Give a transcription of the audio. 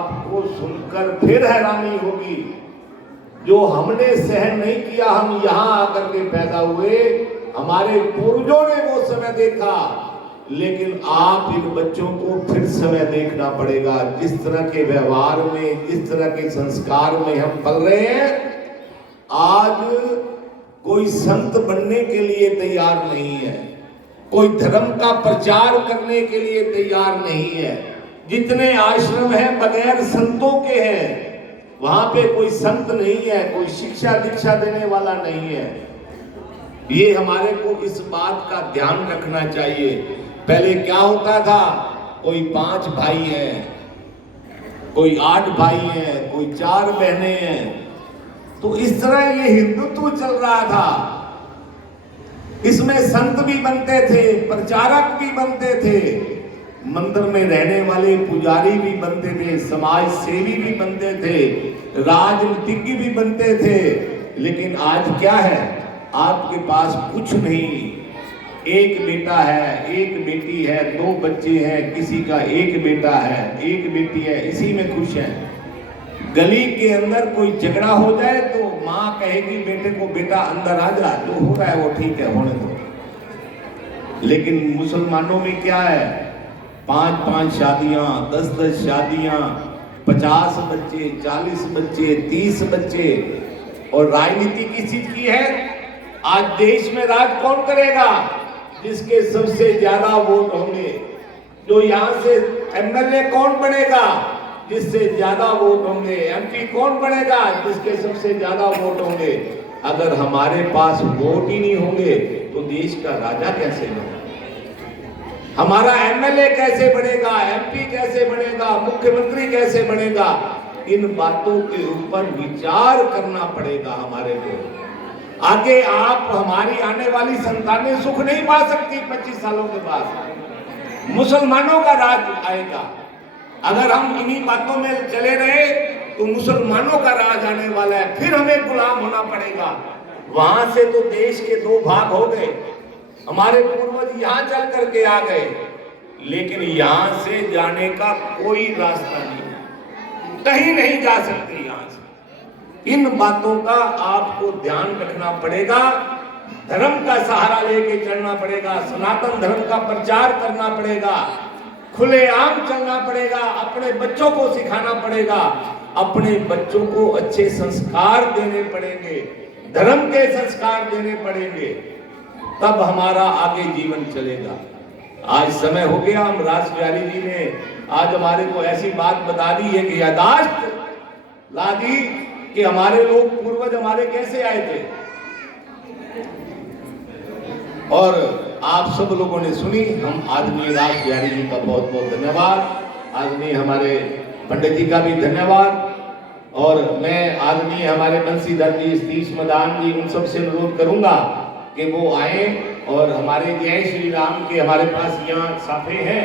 आपको सुनकर फिर हैरानी होगी। जो हमने सहन नहीं किया, हम यहाँ आकर के पैदा हुए, हमारे पूर्वजों ने वो समय देखा, लेकिन आप इन बच्चों को फिर समय देखना पड़ेगा। जिस तरह के व्यवहार में, जिस तरह के संस्कार में हम पल रहे हैं, आज कोई संत बनने के लिए तैयार नहीं है, कोई धर्म का प्रचार करने के लिए तैयार नहीं है। जितने आश्रम हैं बगैर संतों के हैं, वहां पे कोई संत नहीं है, कोई शिक्षा दीक्षा देने वाला नहीं है। ये हमारे को इस बात का ध्यान रखना चाहिए। पहले क्या होता था, कोई 5 भाई हैं, कोई 8 भाई हैं, कोई 4 बहनें हैं, तो इस तरह ये हिंदुत्व चल रहा था। इसमें संत भी बनते थे, प्रचारक भी बनते थे, मंदिर में रहने वाले पुजारी भी बनते थे, समाज सेवी भी बनते थे, राजनीतिज्ञ भी बनते थे। लेकिन आज क्या है, आपके पास कुछ नहीं। एक बेटा है, एक बेटी है, 2 बच्चे हैं, किसी का एक बेटा है, एक बेटी है, इसी में खुश है। गली के अंदर कोई झगड़ा हो जाए तो माँ कहेगी बेटे को, बेटा अंदर आ जा, जो हो रहा है वो ठीक है, होने दो। लेकिन मुसलमानों में क्या है, 5-5 शादियां, 10-10 शादियां, 50 बच्चे, 40 बच्चे, 30 बच्चे। और राजनीति किस चीज की है? आज देश में राज कौन करेगा? जिसके सबसे ज्यादा वोट होंगे। जो यहाँ से एमएलए कौन बनेगा? जिससे ज्यादा वोट होंगे। एमपी कौन बनेगा? जिसके सबसे ज्यादा वोट होंगे। अगर हमारे पास वोट ही नहीं होंगे तो देश का राजा कैसे बनेगा? हमारा एमएलए कैसे बनेगा? एमपी कैसे बनेगा? मुख्यमंत्री कैसे बनेगा? इन बातों के ऊपर विचार करना पड़ेगा हमारे को। आगे आप, हमारी आने वाली संतानें सुख नहीं पा सकती 25 सालों के बाद। मुसलमानों का राज आएगा। अगर हम इन्हीं बातों में चले रहे तो मुसलमानों का राज आने वाला है, फिर हमें गुलाम होना पड़ेगा। वहां से तो देश के 2 भाग हो गए, हमारे पूर्वज यहाँ चल करके आ गए, लेकिन यहाँ से जाने का कोई रास्ता नहीं, कहीं नहीं जा सकते यहाँ से। इन बातों का आपको ध्यान रखना पड़ेगा। धर्म का सहारा लेके चलना पड़ेगा, सनातन धर्म का प्रचार करना पड़ेगा, खुलेआम चलना पड़ेगा, अपने बच्चों को सिखाना पड़ेगा, अपने बच्चों को अच्छे संस्कार देने पड़ेंगे, धर्म के संस्कार देने पड़ेंगे, तब हमारा आगे जीवन चलेगा। आज समय हो गया, हम रास बिहारी जी ने आज हमारे को ऐसी बात बता दी है कि यादाश्त ला दी कि हमारे लोग, पूर्वज हमारे कैसे आए थे, और आप सब लोगों ने सुनी। हम आदरणीय रास बिहारी जी का बहुत बहुत धन्यवाद, आदरणीय हमारे पंडित जी का भी धन्यवाद, और मैं आदरणीय हमारे बंसीधर जी, सतीश मदान जी, उन सब से अनुरोध करूंगा कि वो आए और हमारे जय श्री राम के हमारे पास यहाँ साफे हैं,